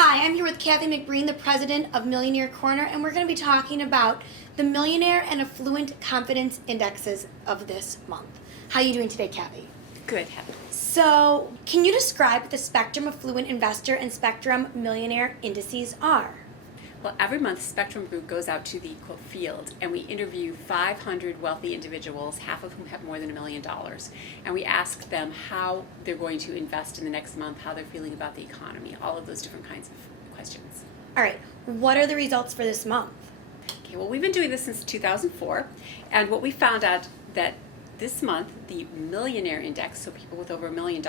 Hi, I'm here with Kathy McBreen, the president of Millionaire Corner, and we're going to be talking about the Millionaire and Affluent Confidence Indexes of this month. How are you doing today, Kathy? Good, Heather. So, can you describe what the Spectrem Affluent Investor and Spectrem Millionaire Indices are? Well, every month, Spectrum Group goes out to the field and we interview 500 wealthy individuals, half of whom have more than $1 million. And we ask them how they're going to invest in the next month, how they're feeling about the economy, all of those different kinds of questions. All right, what are the results for this month? Okay, well, we've been doing this since 2004, and what we found out that this month, the Millionaire Index, so people with over $1 million,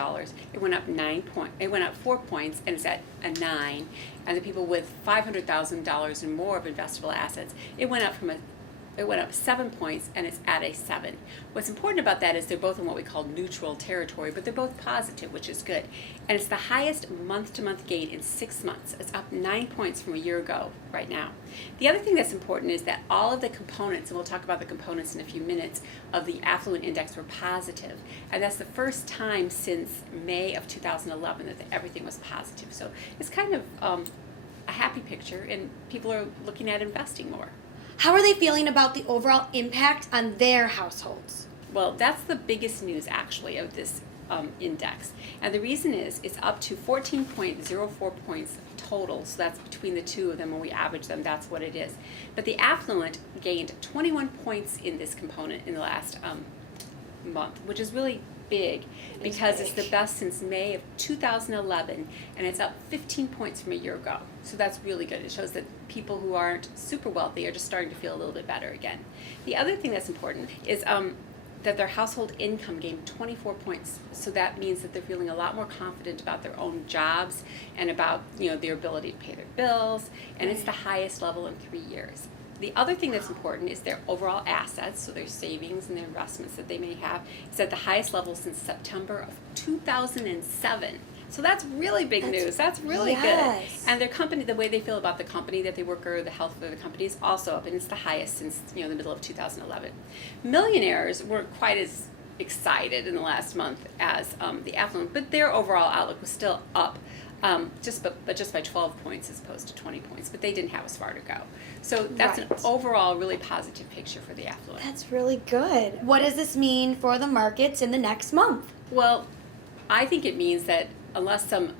it went up 4 points, and it's at a 9. And the people with $500,000 and more of investable assets, it went up 7 points, and it's at a 7. What's important about that is they're both in what we call neutral territory, but they're both positive, which is good. And it's the highest month-to-month gain in 6 months. It's up 9 points from a year ago right now. The other thing that's important is that all of the components, and we'll talk about the components in a few minutes, of the Affluent Index were positive. And that's the first time since May of 2011 that everything was positive. So it's kind of a happy picture, and people are looking at investing more. How are they feeling about the overall impact on their households? Well, that's the biggest news, actually, of this index. And the reason is it's up to 14.04 points total. So that's between the two of them. When we average them, that's what it is. But the Affluent gained 21 points in this component in the last month, which is really big because it's the best since May of 2011, and it's up 15 points from a year ago. So that's really good. It shows that people who aren't super wealthy are just starting to feel a little bit better again. The other thing that's important is that their household income gained 24 points. So that means that they're feeling a lot more confident about their own jobs and about their ability to pay their bills, and it's the highest level in 3 years. The other thing that's important is their overall assets, so their savings and their investments that they may have, is at the highest level since September of 2007. So that's really big news. That's really good. And their company, the way they feel about the company that they work for, the health of the company is also up, and it's the highest since the middle of 2011. Millionaires weren't quite as excited in the last month as the Affluent, but their overall outlook was still up. Just by 12 points as opposed to 20 points, but they didn't have as far to go. So that's an overall really positive picture for the Affluent. That's really good. What does this mean for the markets in the next month? Well, I think it means that unless some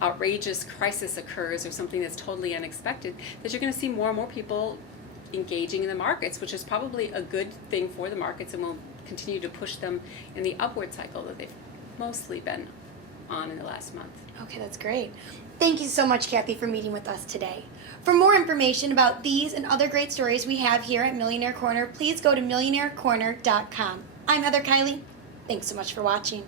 outrageous crisis occurs or something that's totally unexpected, that you're going to see more and more people engaging in the markets, which is probably a good thing for the markets and will continue to push them in the upward cycle that they've mostly been on in the last month. Okay, that's great. Thank you so much, Kathy, for meeting with us today. For more information about these and other great stories we have here at Millionaire Corner, please go to millionairecorner.com. I'm Heather Kiley. Thanks so much for watching.